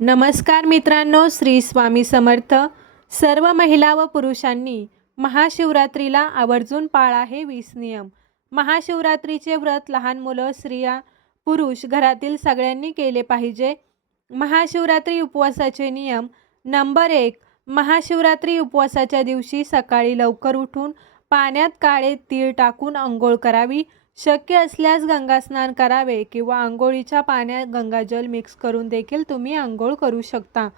नमस्कार मित्रांनो, श्री स्वामी समर्थ. सर्व महिला व पुरुषांनी महाशिवरात्रीला आवर्जून पाळा हे 20 नियम. महाशिवरात्रीचे व्रत लहान मुलं, स्त्रिया, पुरुष घरातील सगळ्यांनी केले पाहिजे. महाशिवरात्री उपवासाचे नियम. नंबर 1. महाशिवरात्री उपवासाच्या दिवशी सकाळी लवकर उठून पाण्यात काळे तीळ टाकून अंघोळ करावी. शक्य असल्यास गंगास्नान करावे किंवा अंघोळीच्या पाण्यात गंगाजल मिक्स करून देखील तुम्ही अंघोळ करू शकता.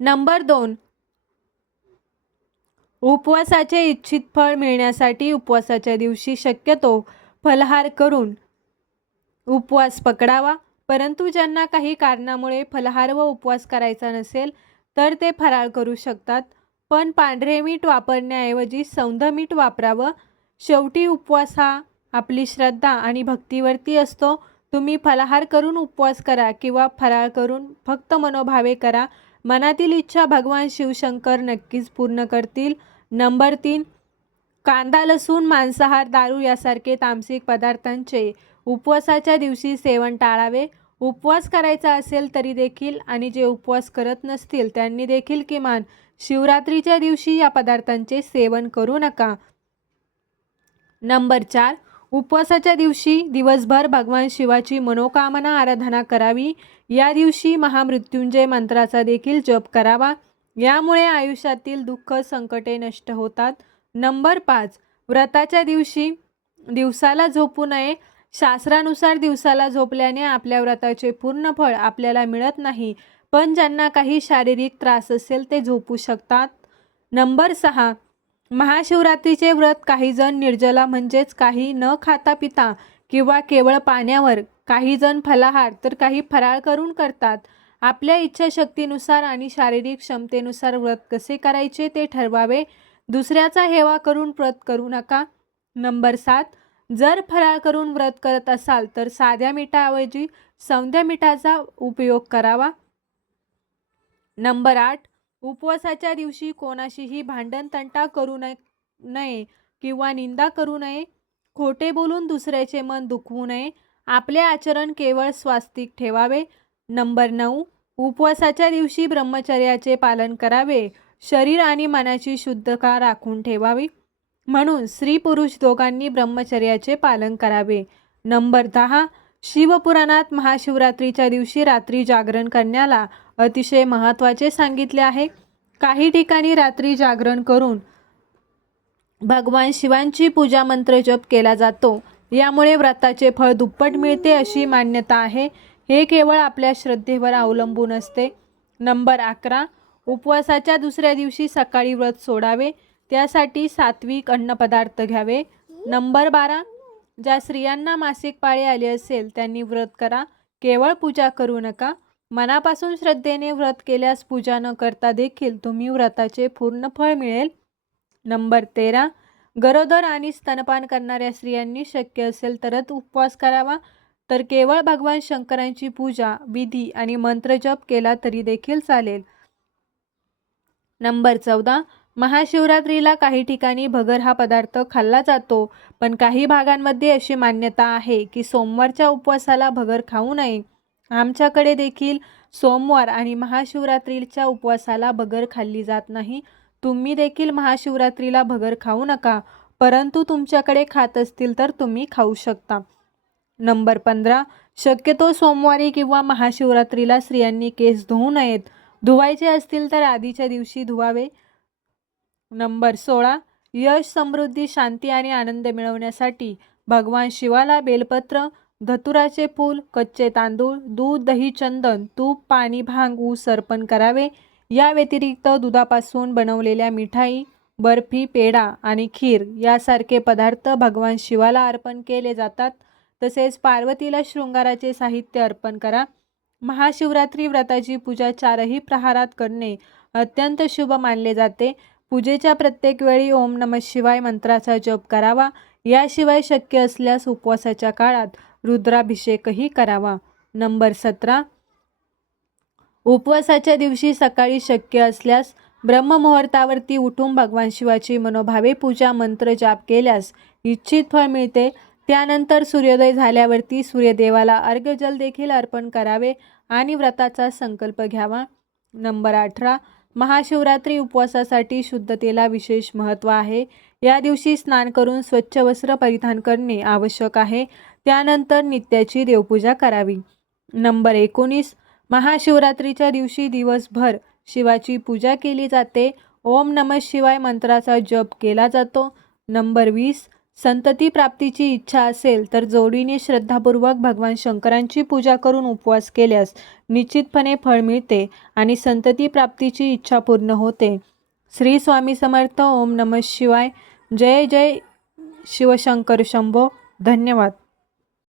नंबर 2. उपवासाचे इच्छित फळ मिळण्यासाठी उपवासाच्या दिवशी शक्यतो फलाहार करून उपवास पकडावा. परंतु ज्यांना काही कारणामुळे फलाहार व उपवास करायचा नसेल तर ते फराळ करू शकतात. पण पांढरे मीठ वापरण्याऐवजी सौंध मीठ वापरावं. शेवटी उपवास हा आपली श्रद्धा आणि भक्तीवरती असतो. तुम्ही फलाहार करून उपवास करा किंवा फराळ करून फक्त मनोभावे करा. मनातील इच्छा भगवान शिवशंकर नक्कीच पूर्ण करतील. नंबर 3. कांदा, लसूण, मांसाहार, दारू यासारखे तामसिक पदार्थांचे उपवासाच्या दिवशी सेवन टाळावे. उपवास करायचा असेल तरी देखील आणि जे उपवास करत नसतील त्यांनी देखील किमान शिवरात्रीच्या दिवशी या पदार्थांचे सेवन करू नका. नंबर 4. उपवासाच्या दिवशी दिवसभर भगवान शिवाची मनोकामना आराधना करावी. या दिवशी महामृत्युंजय मंत्राचा देखील जप करावा. यामुळे आयुष्यातील दुःख संकटे नष्ट होतात. नंबर 5. व्रताच्या दिवशी दिवसाला झोपू नये. शास्त्रानुसार दिवसाला झोपल्याने आपल्या व्रताचे पूर्ण फळ आपल्याला मिळत नाही. पण ज्यांना काही शारीरिक त्रास असेल ते झोपू शकतात. नंबर 6. महाशिवरात्रीचे व्रत काही जण निर्जला म्हणजेच काही न खाता पिता किंवा केवळ पाण्यावर, काही जण फलाहार तर काही फराळ करून करतात. आपल्या इच्छाशक्तीनुसार आणि शारीरिक क्षमतेनुसार व्रत कसे करायचे ते ठरवावे. दुसऱ्याचा हेवा करून व्रत करू नका. नंबर 7. जर फराळ करून व्रत करत असाल तर साध्या मिठाऐवजी सौंध्या मिठाचा उपयोग करावा. नंबर 8. उपवासाच्या दिवशी कोणाशीही भांडण तंटा करू नये किंवा निंदा करू नये. खोटे बोलून दुसऱ्याचे मन दुखवू नये. आपले आचरण केवळ स्वास्तिक ठेवावे. नंबर 9. उपवासाच्या दिवशी ब्रह्मचर्याचे पालन करावे. शरीर आणि मनाची शुद्धता राखून ठेवावी. म्हणून स्त्री पुरुष दोघांनी ब्रह्मचर्याचे पालन करावे. नंबर 10. शिवपुराणात महाशिवरात्रीच्या दिवशी रात्री जागरण करण्याला अतिशय महत्त्वाचे सांगितले आहे. काही ठिकाणी रात्री जागरण करून भगवान शिवांची पूजा मंत्र जप केला जातो. यामुळे व्रताचे फळ दुप्पट मिळते अशी मान्यता आहे. हे केवळ आपल्या श्रद्धेवर अवलंबून असते. नंबर 11. उपवासाच्या दुसऱ्या दिवशी सकाळी व्रत सोडावे. त्यासाठी सात्विक अन्नपदार्थ घ्यावे. नंबर 12. ज्या स्त्रियांना मासिक पाळी आली असेल त्यांनी व्रत करा, केवळ पूजा करू नका. मनापासून श्रद्धेने व्रत केल्यास पूजा न करता देखील तुम्ही व्रताचे पूर्ण फळ मिळेल. नंबर 13. गरोदर आणि स्तनपान करणाऱ्या स्त्रियांनी शक्य असेल तरच उपवास करावा, तर केवळ भगवान शंकरांची पूजा, विधी आणि मंत्रजप केला तरी देखील चालेल. नंबर 14. महाशिवरात्रीला काही ठिकाणी भगर हा पदार्थ खाल्ला जातो, पण काही भागांमध्ये अशी मान्यता आहे की सोमवारच्या उपवासाला भगर खाऊ नये. आमच्याकडे देखील सोमवार आणि महाशिवरात्रीच्या उपवासाला भगर खाल्ली जात नाही. तुम्ही देखील महाशिवरात्रीला भगर खाऊ नका, परंतु तुमच्याकडे खात असतील तर तुम्ही खाऊ शकता. नंबर 15. शक्यतो सोमवारी किंवा महाशिवरात्रीला स्त्रियांनी केस धुवू नयेत. धुवायचे असतील तर आधीच्या दिवशी धुवावे. नंबर 16. यश, समृद्धी, शांती आणि आनंद मिळवण्यासाठी भगवान शिवाला बेलपत्र, धतुराचे फूल, कच्चे तांदूळ, दूध, दही, चंदन, तूप, पाणी, भांग, ऊस अर्पण करावे. या व्यतिरिक्त दुधापासून बनवलेल्या मिठाई, बर्फी, पेढा आणि खीर यासारखे पदार्थ भगवान शिवाला अर्पण केले जातात. तसेच पार्वतीला शृंगाराचे साहित्य अर्पण करा. महाशिवरात्री व्रताची पूजा 4ही प्रहारात करणे अत्यंत शुभ मानले जाते. पूजेच्या प्रत्येक वेळी ओम नमः शिवाय मंत्राचा जप करावा. याशिवाय शक्य असल्यास उपवासाच्या काळात रुद्राभिषेकही करावा. नंबर 17. उपवासाच्या दिवशी सकाळी शक्य असल्यास ब्रह्ममुहूर्तावरती उठून भगवान शिवाची मनोभावे पूजा मंत्र जाप केल्यास इच्छित फळ मिळते. त्यानंतर सूर्योदय झाल्यावरती सूर्यदेवाला अर्घ्य जल देखील अर्पण करावे. आणि व्रताचा संकल्प घ्यावा. नंबर 18, महाशिवरात्री उपवासासाठी शुद्धतेला विशेष महत्त्व आहे. या दिवशी स्नान करून स्वच्छ वस्त्र परिधान करणे आवश्यक आहे. त्यानंतर नित्याची देवपूजा करावी. नंबर 19, महाशिवरात्रीच्या दिवशी दिवसभर शिवाची पूजा केली जाते. ओम नमः शिवाय मंत्राचा जप केला जातो. नंबर 20, संतती प्राप्तीची इच्छा असेल तर जोडीने श्रद्धापूर्वक भगवान शंकरांची पूजा करून उपवास केल्यास निश्चितपणे फळ मिळते आणि संतती प्राप्तीची इच्छा पूर्ण होते. श्री स्वामी समर्थ. ओम नमः शिवाय. जय जय शिवशंकर शंभो. धन्यवाद.